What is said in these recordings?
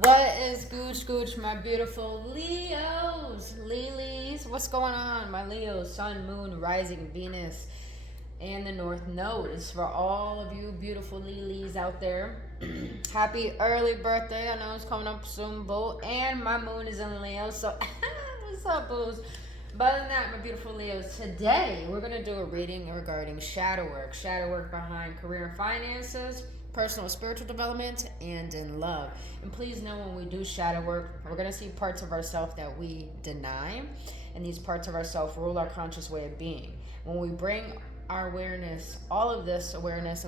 What is gooch, my beautiful Leos, Lilies? What's going on, my Leos? Sun, Moon, Rising, Venus, and the North Node is for all of you beautiful Lilies out there. Happy early birthday! I know it's coming up soon, boo. And my Moon is in Leo, so what's up, boos? But other than that, my beautiful Leos, today we're gonna do a reading regarding shadow work behind career and finances, personal spiritual development, and in love. And please know when we do shadow work, we're going to see parts of ourselves that we deny, and these parts of ourselves rule our conscious way of being. When we bring our awareness, all of this awareness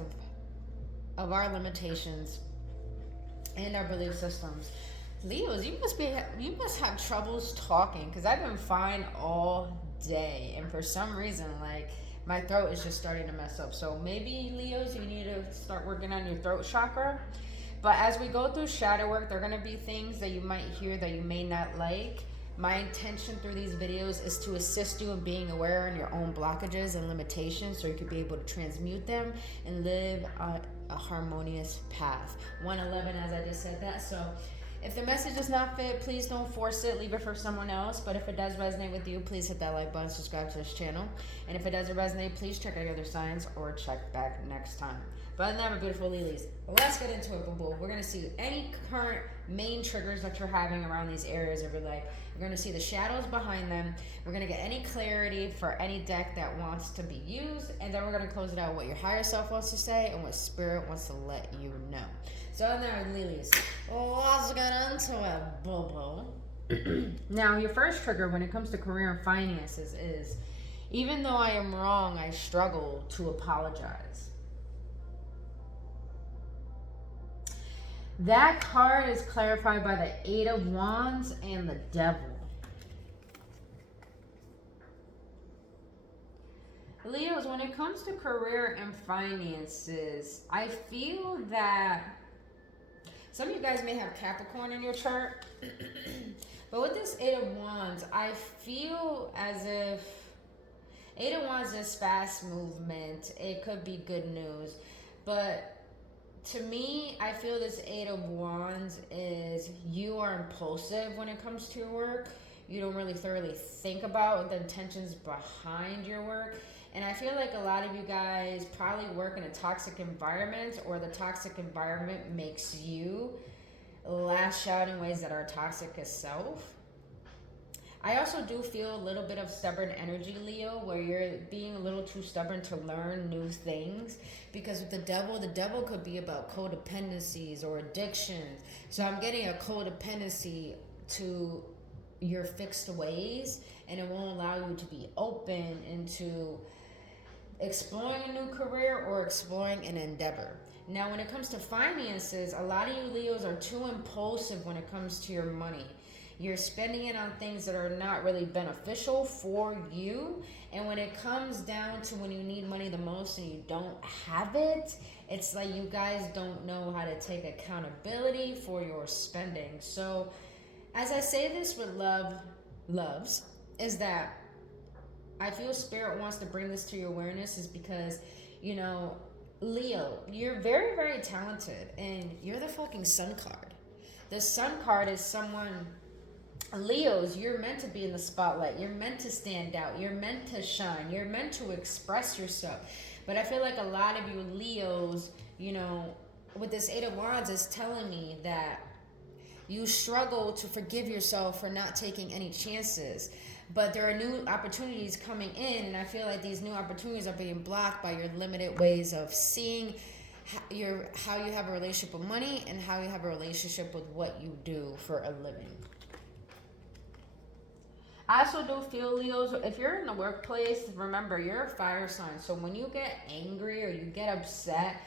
of our limitations and our belief systems. Leos, you must have troubles talking, because I've been fine all day, and for some reason, like, my throat is just starting to mess up. So maybe, Leos, you need to start working on your throat chakra. But as we go through shadow work, there are going to be things that you might hear that you may not like. My intention through these videos is to assist you in being aware of your own blockages and limitations, so you can be able to transmute them and live a harmonious path. 111, as I just said that. So if the message does not fit, please don't force it. Leave it for someone else. But if it does resonate with you, please hit that like button, subscribe to this channel. And if it doesn't resonate, please check out the other signs or check back next time. But other than that, my beautiful lilies, let's get into it, boo-boo. We're going to see any current main triggers that you're having around these areas of your life. We're going to see the shadows behind them. We're going to get any clarity for any deck that wants to be used. And then we're going to close it out what your higher self wants to say and what spirit wants to let you know. So in there, lilies, let's get into it, boo-boo. Now, your first trigger when it comes to career and finances is, even though I am wrong, I struggle to apologize. That card is clarified by the Eight of Wands and the Devil. Leos, when it comes to career and finances, I feel that some of you guys may have Capricorn in your chart. But with this Eight of Wands, I feel as if Eight of Wands is fast movement. It could be good news. But to me, I feel this Eight of Wands is you are impulsive when it comes to your work. You don't really thoroughly think about the intentions behind your work. And I feel like a lot of you guys probably work in a toxic environment, or the toxic environment makes you lash out in ways that are toxic as self. I also do feel a little bit of stubborn energy, Leo, where you're being a little too stubborn to learn new things. Because with the devil could be about codependencies or addictions. So I'm getting a codependency to your fixed ways, and it won't allow you to be open into exploring a new career or exploring an endeavor. Now, when it comes to finances, a lot of you Leos are too impulsive when it comes to your money. You're spending it on things that are not really beneficial for you. And when it comes down to when you need money the most and you don't have it, it's like you guys don't know how to take accountability for your spending. So, as I say this with loves, is that I feel Spirit wants to bring this to your awareness, is because, you know, Leo, you're very, very talented, and you're the fucking Sun card. The Sun card is someone, Leos, you're meant to be in the spotlight. You're meant to stand out. You're meant to shine. You're meant to express yourself. But I feel like a lot of you Leos, you know, with this Eight of Wands is telling me that you struggle to forgive yourself for not taking any chances. But there are new opportunities coming in, and I feel like these new opportunities are being blocked by your limited ways of seeing how you have a relationship with money and how you have a relationship with what you do for a living. I also do feel, Leos, if you're in the workplace, remember, you're a fire sign. So when you get angry or you get upset,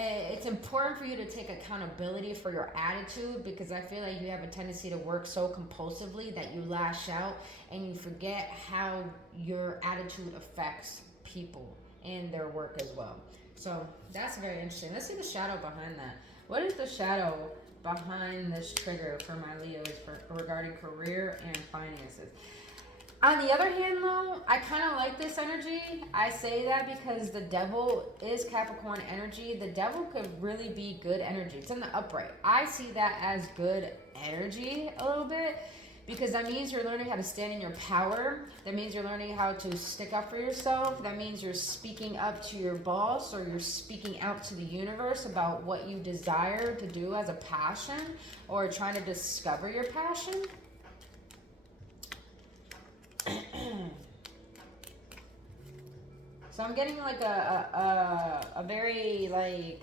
it's important for you to take accountability for your attitude, because I feel like you have a tendency to work so compulsively that you lash out and you forget how your attitude affects people and their work as well. So that's very interesting. Let's see the shadow behind that. What is the shadow behind this trigger for my Leos regarding career and finances? On the other hand, though, I kind of like this energy. I say that because the devil is Capricorn energy. The devil could really be good energy. It's in the upright. I see that as good energy a little bit because that means you're learning how to stand in your power. That means you're learning how to stick up for yourself. That means you're speaking up to your boss, or you're speaking out to the universe about what you desire to do as a passion, or trying to discover your passion. So I'm getting like a very like,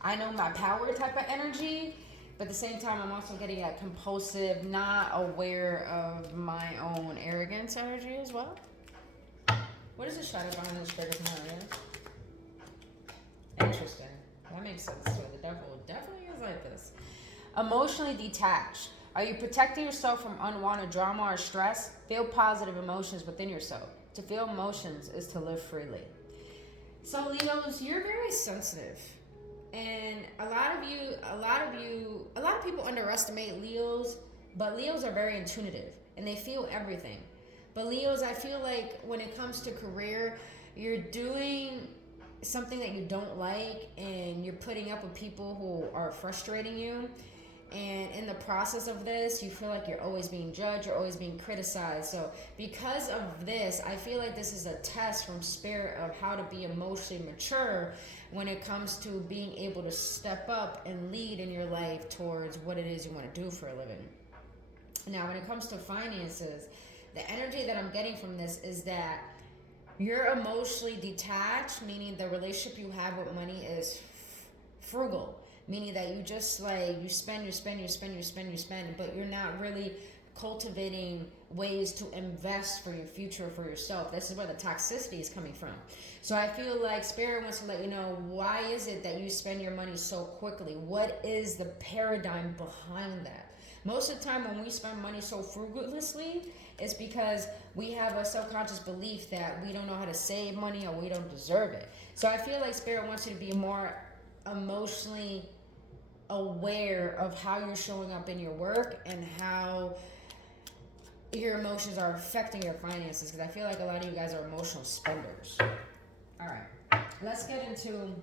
I know my power type of energy, but at the same time I'm also getting a compulsive, not aware of my own arrogance energy as well. What is the shadow behind this trigger scenario? Interesting. That makes sense. So the devil definitely is like this. Emotionally detached. Are you protecting yourself from unwanted drama or stress? Feel positive emotions within yourself. To feel emotions is to live freely. So Leos, you're very sensitive. And a lot of people underestimate Leos, but Leos are very intuitive and they feel everything. But Leos, I feel like when it comes to career, you're doing something that you don't like and you're putting up with people who are frustrating you. And in the process of this, you feel like you're always being judged, you're always being criticized. So because of this, I feel like this is a test from Spirit of how to be emotionally mature when it comes to being able to step up and lead in your life towards what it is you want to do for a living. Now, when it comes to finances, the energy that I'm getting from this is that you're emotionally detached, meaning the relationship you have with money is frugal. Meaning that you just like, you spend, but you're not really cultivating ways to invest for your future, for yourself. This is where the toxicity is coming from. So I feel like Spirit wants to let you know, why is it that you spend your money so quickly? What is the paradigm behind that? Most of the time when we spend money so frugalously, it's because we have a subconscious belief that we don't know how to save money or we don't deserve it. So I feel like Spirit wants you to be more emotionally aware of how you're showing up in your work and how your emotions are affecting your finances, because I feel like a lot of you guys are emotional spenders. All right, let's get into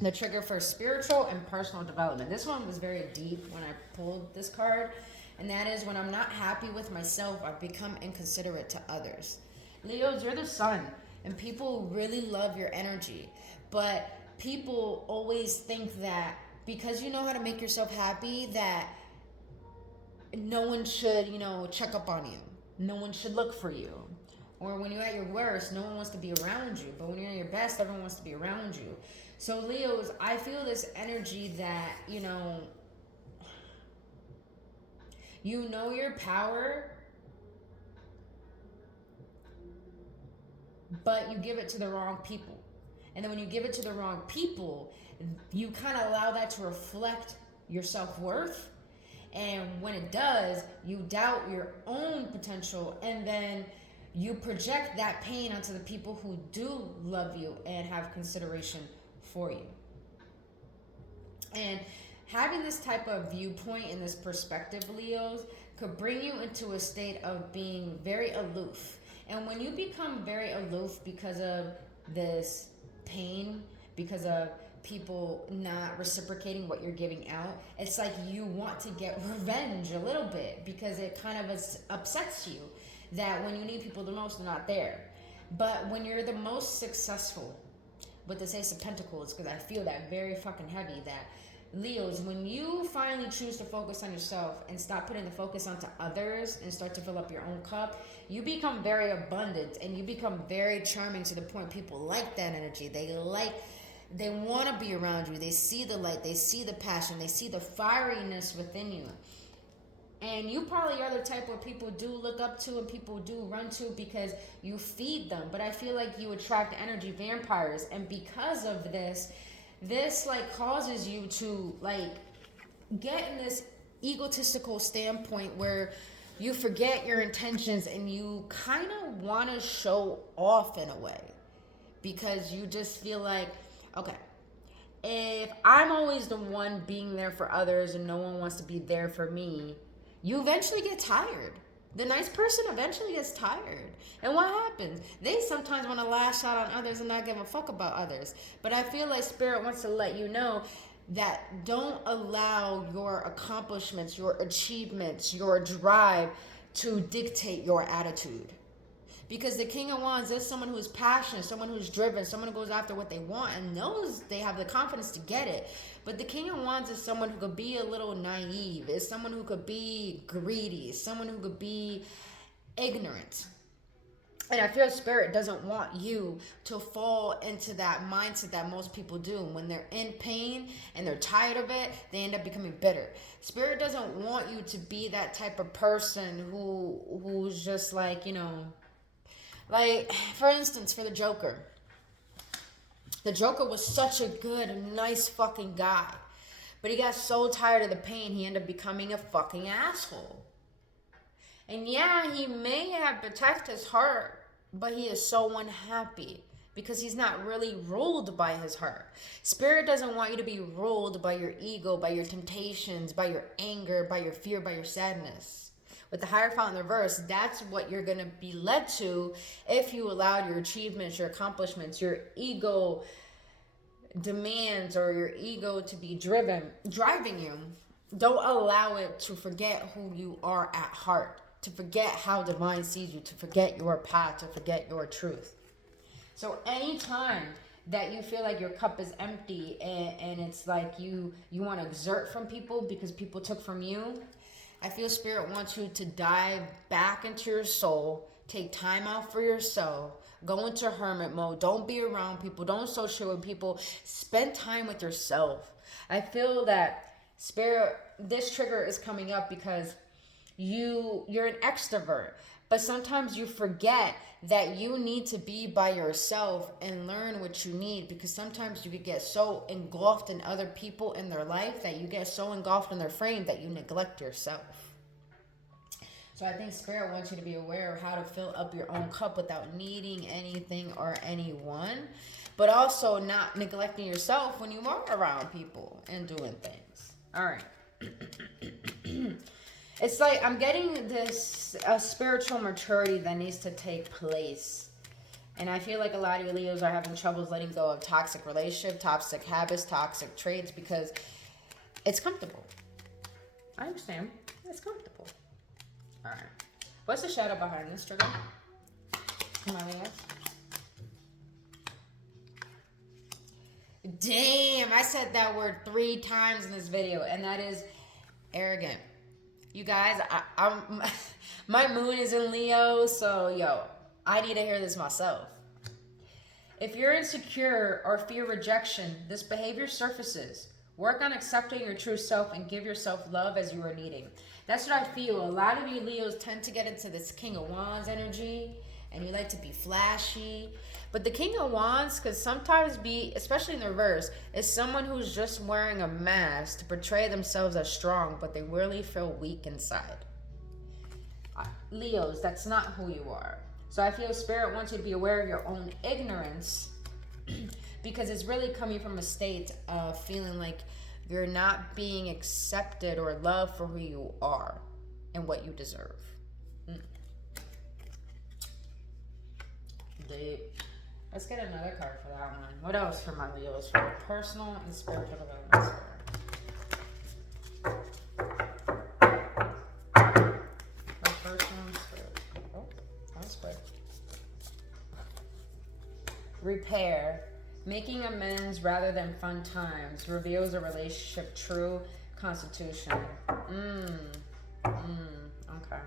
the trigger for spiritual and personal development. This one was very deep when I pulled this card, and that is, when I'm not happy with myself, I've become inconsiderate to others. Leos, you're the sun, and people really love your energy, but people always think that because you know how to make yourself happy, that no one should, check up on you. No one should look for you. Or when you're at your worst, no one wants to be around you. But when you're at your best, everyone wants to be around you. So Leos, I feel this energy that, you know your power, but you give it to the wrong people. And then when you give it to the wrong people, you kind of allow that to reflect your self-worth. And when it does, you doubt your own potential, and then you project that pain onto the people who do love you and have consideration for you. And having this type of viewpoint and this perspective, Leos, could bring you into a state of being very aloof. And when you become very aloof because of this pain, because of people not reciprocating what you're giving out, it's like you want to get revenge a little bit, because it kind of upsets you that when you need people the most, they're not there. But when you're the most successful with this Ace of Pentacles, because I feel that very fucking heavy, that Leos, when you finally choose to focus on yourself and stop putting the focus onto others and start to fill up your own cup, you become very abundant and you become very charming, to the point people like that energy. They want to be around you. They see the light, they see the passion, they see the fieriness within you. And you probably are the type where people do look up to and people do run to because you feed them. But I feel like you attract energy vampires, and because of this like causes you to like get in this egotistical standpoint where you forget your intentions and you kind of want to show off in a way, because you just feel like, okay, if I'm always the one being there for others and no one wants to be there for me, you eventually get tired. The nice person eventually gets tired. And what happens? They sometimes want to lash out on others and not give a fuck about others. But I feel like Spirit wants to let you know that don't allow your accomplishments, your achievements, your drive to dictate your attitude. Because the King of Wands is someone who is passionate, someone who's driven, someone who goes after what they want and knows they have the confidence to get it. But the King of Wands is someone who could be a little naive, is someone who could be greedy, someone who could be ignorant. And I feel Spirit doesn't want you to fall into that mindset that most people do. When they're in pain and they're tired of it, they end up becoming bitter. Spirit doesn't want you to be that type of person who's just like, you know, like, for instance, for the Joker. The Joker was such a good, nice fucking guy. But he got so tired of the pain, he ended up becoming a fucking asshole. And yeah, he may have protected his heart, but he is so unhappy because he's not really ruled by his heart. Spirit doesn't want you to be ruled by your ego, by your temptations, by your anger, by your fear, by your sadness. With the Hierophant in the reverse, that's what you're going to be led to if you allowed your achievements, your accomplishments, your ego demands, or your ego to be driving you. Don't allow it to forget who you are at heart, to forget how divine sees you, to forget your path, to forget your truth. So anytime that you feel like your cup is empty and it's like you want to exert from people because people took from you, I feel Spirit wants you to dive back into your soul, take time out for yourself, go into hermit mode, don't be around people, don't associate with people, spend time with yourself. I feel that Spirit, this trigger is coming up because you're an extrovert, but sometimes you forget that you need to be by yourself and learn what you need, because sometimes you could get so engulfed in other people in their life that you get so engulfed in their frame that you neglect yourself. So I think Spirit wants you to be aware of how to fill up your own cup without needing anything or anyone, but also not neglecting yourself when you are around people and doing things. All right. It's like I'm getting this spiritual maturity that needs to take place. And I feel like a lot of you Leos are having troubles letting go of toxic relationships, toxic habits, toxic traits, because it's comfortable. I understand. It's comfortable. All right. What's the shadow behind this trigger? Come on, Leos. Damn, I said that word 3 times in this video, and that is arrogant. You guys, my moon is in Leo, so yo, I need to hear this myself. If you're insecure or fear rejection, this behavior surfaces. Work on accepting your true self and give yourself love as you are needing. That's what I feel. A lot of you Leos tend to get into this King of Wands energy, and you like to be flashy. But the King of Wands could sometimes be, especially in the reverse, is someone who's just wearing a mask to portray themselves as strong, but they really feel weak inside. Leos, that's not who you are. So I feel Spirit wants you to be aware of your own ignorance because it's really coming from a state of feeling like you're not being accepted or loved for who you are and what you deserve. Deep. Let's get another card for that one. What else for my Leos? For personal and spiritual development. For personal and spiritual. Oh, that's quick. Repair. Making amends rather than fun times. Reveals a relationship true constitution. Okay.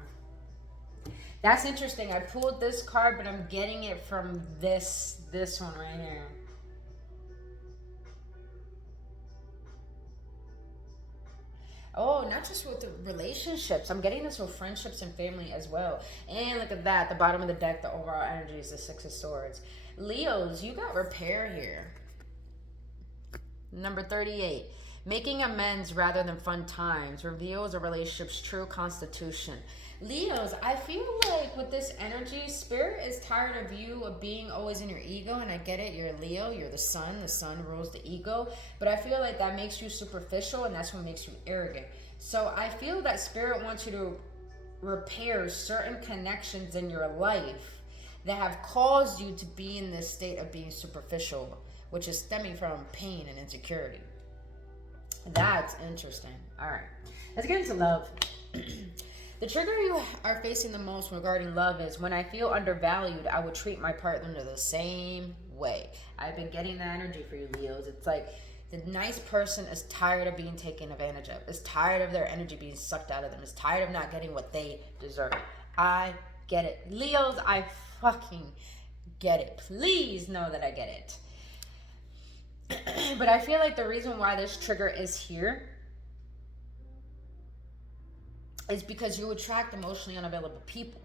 That's interesting. I pulled this card, but I'm getting it from this one right here. Oh, not just with the relationships. I'm getting this with friendships and family as well. And look at that. The bottom of the deck, the overall energy is the 6 of Swords. Leos, you got repair here. Number 38. Making amends rather than fun times. Reveals a relationship's true constitution. Leos, I feel like with this energy, Spirit is tired of you of being always in your ego, and I get it, you're a Leo, you're the sun rules the ego, but I feel like that makes you superficial, and that's what makes you arrogant. So I feel that Spirit wants you to repair certain connections in your life that have caused you to be in this state of being superficial, which is stemming from pain and insecurity. That's interesting. All right, let's get into love. The trigger you are facing the most regarding love is when I feel undervalued, I would treat my partner the same way. I've been getting that energy for you, Leos. It's like the nice person is tired of being taken advantage of, is tired of their energy being sucked out of them, is tired of not getting what they deserve. I get it. Leos, I fucking get it. Please know that I get it. But I feel like the reason why this trigger is here is because you attract emotionally unavailable people.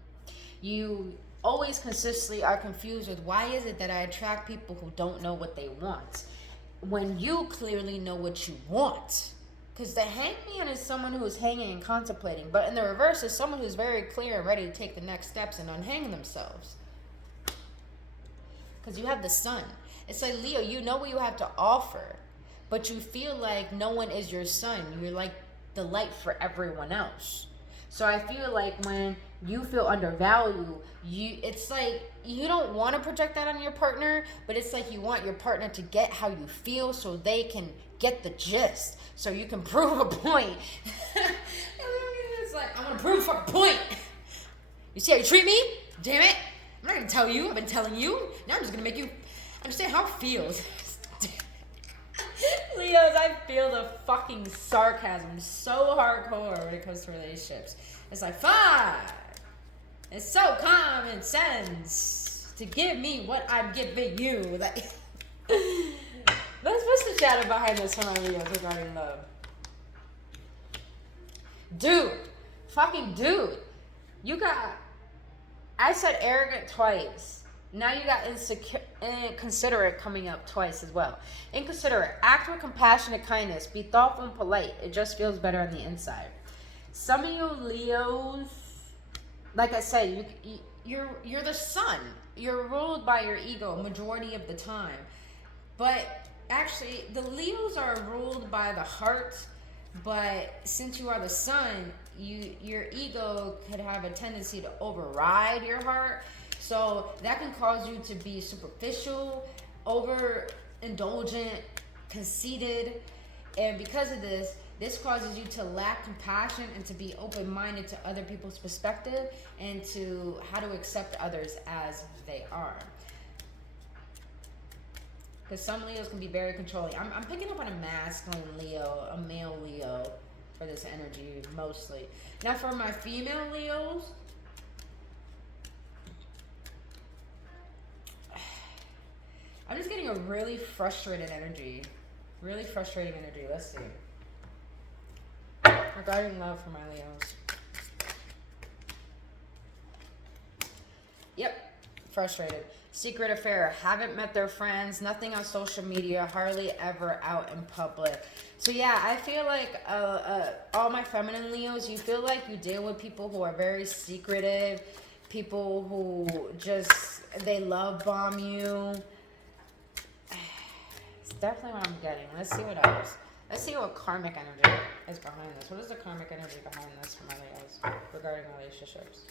You always consistently are confused with why is it that I attract people who don't know what they want when you clearly know what you want. Because the hangman is someone who is hanging and contemplating, but in the reverse is someone who's very clear and ready to take the next steps and unhang themselves. Because you have the sun. It's like, Leo, you know what you have to offer, but you feel like no one is your sun. You're like the light for everyone else. So I feel like when you feel undervalued, it's like you don't want to project that on your partner, but it's like you want your partner to get how you feel so they can get the gist, so you can prove a point. It's like, I'm going to prove a fucking point. You see how you treat me? Damn it. I'm not going to tell you. I've been telling you. Now I'm just going to make you understand how it feels. Leos, I feel the fucking sarcasm so hardcore when it comes to relationships. It's like, fine. It's so common sense to give me what I'm giving you. Like, what's the shadow behind this for my Leos regarding love? Dude. Fucking dude. You got, I said arrogant twice. Now you got inconsiderate coming up twice as well. Inconsiderate. Act with compassionate kindness. Be thoughtful and polite. It just feels better on the inside. Some of you Leos, like I said, you're the sun. You're ruled by your ego majority of the time. But actually, the Leos are ruled by the heart. But since you are the sun, your ego could have a tendency to override your heart. So that can cause you to be superficial, overindulgent, conceited. And because of this causes you to lack compassion and to be open-minded to other people's perspective and to how to accept others as they are. Because some Leos can be very controlling. I'm picking up on a masculine Leo, a male Leo for this energy mostly. Now for my female Leos, I'm just getting a really frustrated energy. Really frustrating energy. Let's see. Regarding love for my Leos. Yep. Frustrated. Secret affair. Haven't met their friends. Nothing on social media. Hardly ever out in public. So yeah, I feel like all my feminine Leos, you feel like you deal with people who are very secretive. People who just, they love bomb you. It's definitely what I'm getting. Let's see what else. Let's see what karmic energy is behind this. What is the karmic energy behind this for my Leos regarding relationships?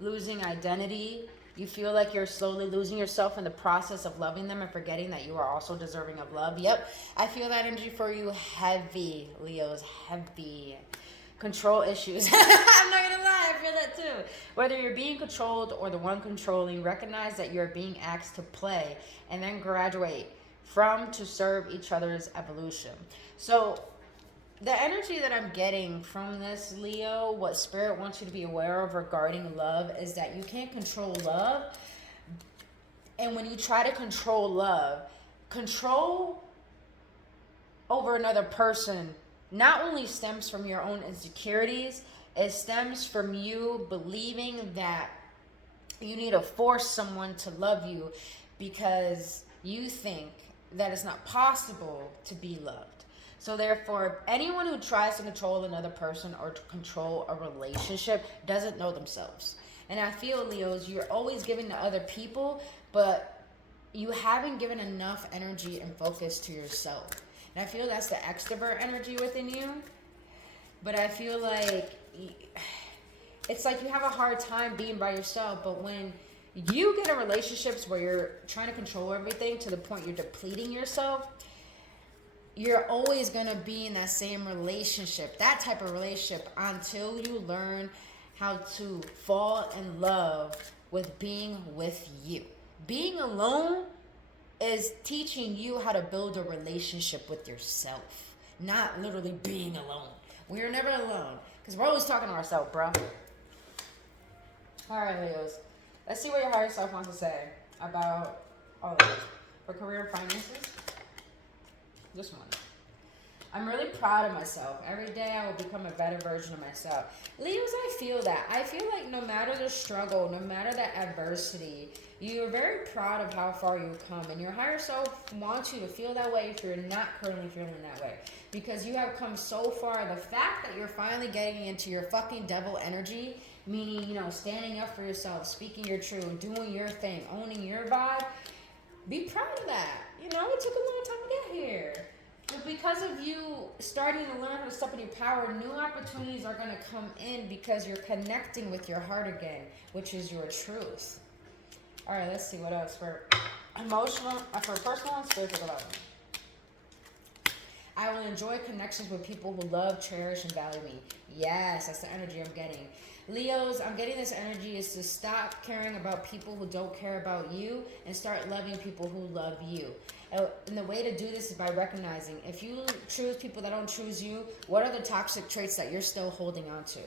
Losing identity. You feel like you're slowly losing yourself in the process of loving them and forgetting that you are also deserving of love. Yep, I feel that energy for you heavy, Leos, heavy. Control issues. I'm not gonna lie, I feel that too. Whether you're being controlled or the one controlling, recognize that you're being asked to play and then graduate from to serve each other's evolution. So the energy that I'm getting from this, Leo, what Spirit wants you to be aware of regarding love is that you can't control love. And when you try to control love, control over another person not only stems from your own insecurities, it stems from you believing that you need to force someone to love you because you think that it's not possible to be loved. So therefore, anyone who tries to control another person or to control a relationship doesn't know themselves. And I feel, Leos, you're always giving to other people, but you haven't given enough energy and focus to yourself. And I feel that's the extrovert energy within you. But I feel like it's like you have a hard time being by yourself. But when you get in relationships where you're trying to control everything to the point you're depleting yourself, you're always going to be in that same relationship, that type of relationship, until you learn how to fall in love with being with you. Being alone is teaching you how to build a relationship with yourself, not literally being alone. We're never alone because we're always talking to ourselves, bro. All right, Leos. Let's see what your higher self wants to say about all of this. For career and finances, this one. I'm really proud of myself. Every day I will become a better version of myself. Leos, I feel that. I feel like no matter the struggle, no matter the adversity, you're very proud of how far you've come. And your higher self wants you to feel that way if you're not currently feeling that way. Because you have come so far. The fact that you're finally getting into your fucking devil energy, meaning, standing up for yourself, speaking your truth, doing your thing, owning your vibe, be proud of that. It took a long time to get here. But because of you starting to learn how to step in your power, new opportunities are going to come in because you're connecting with your heart again, which is your truth. All right, let's see what else for personal and spiritual development. I will enjoy connections with people who love, cherish, and value me. Yes, that's the energy I'm getting. Leos, I'm getting this energy is to stop caring about people who don't care about you and start loving people who love you. And the way to do this is by recognizing if you choose people that don't choose you, what are the toxic traits that you're still holding on to?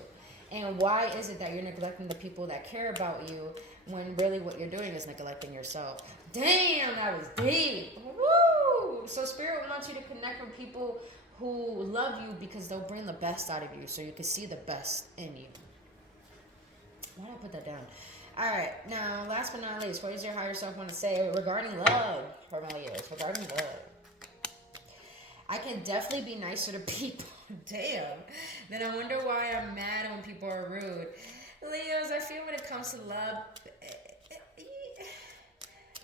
And why is it that you're neglecting the people that care about you when really what you're doing is neglecting yourself? Damn, that was deep. Woo! So Spirit wants you to connect with people who love you because they'll bring the best out of you so you can see the best in you. Why did I put that down? All right, now, last but not least, what does your higher self want to say regarding love for my Leos? Regarding love. I can definitely be nicer to people. Damn. Then I wonder why I'm mad when people are rude. Leos, I feel when it comes to love,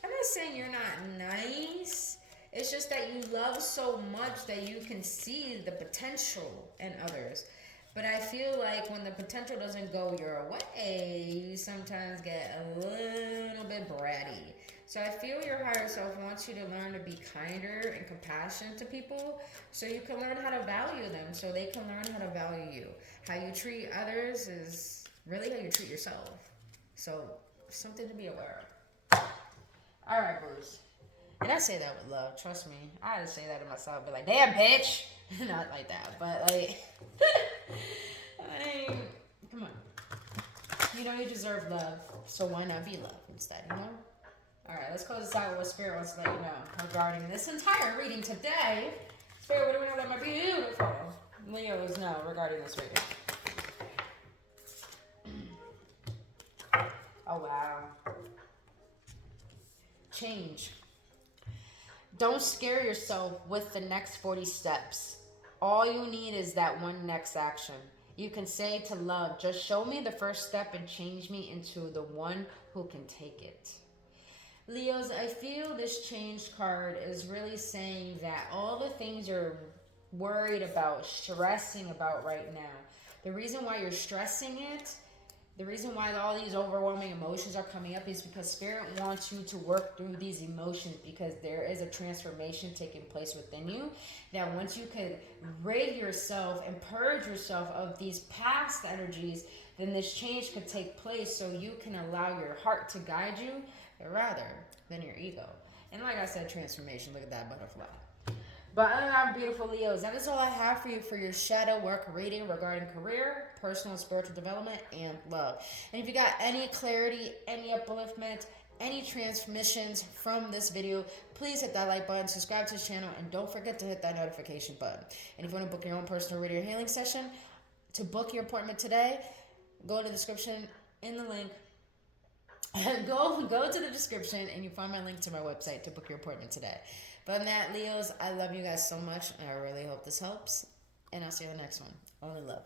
I'm not saying you're not nice. It's just that you love so much that you can see the potential in others. But I feel like when the potential doesn't go your way, you sometimes get a little bit bratty. So I feel your higher self wants you to learn to be kinder and compassionate to people so you can learn how to value them, so they can learn how to value you. How you treat others is really how you treat yourself. So something to be aware of. All right, Bruce. And I say that with love. Trust me. I had to say that to myself. Be like, damn, bitch. Not like that, but like, come on. You deserve love, so why not be loved instead, All right, let's close this out with what Spirit wants to let you know regarding this entire reading today. Spirit, what do we know that might be beautiful Leos know regarding this reading? Oh, wow. Change. Don't scare yourself with the next 40 steps. All you need is that one next action. You can say to love, just show me the first step and change me into the one who can take it. Leos, I feel this change card is really saying that all the things you're worried about, stressing about right now, the reason why you're stressing it, the reason why all these overwhelming emotions are coming up is because Spirit wants you to work through these emotions because there is a transformation taking place within you that once you can rid yourself and purge yourself of these past energies, then this change could take place so you can allow your heart to guide you rather than your ego. And like I said, transformation. Look at that butterfly. But other than that, beautiful Leos, that is all I have for you for your shadow work reading regarding career, personal and spiritual development, and love. And if you got any clarity, any upliftment, any transmissions from this video, please hit that like button, subscribe to this channel, and don't forget to hit that notification button. And if you want to book your own personal reading or healing session, to book your appointment today, go to the description in the link. Go to the description and you find my link to my website to book your appointment today. But on that, Leos, I love you guys so much, and I really hope this helps. And I'll see you in the next one. Only love.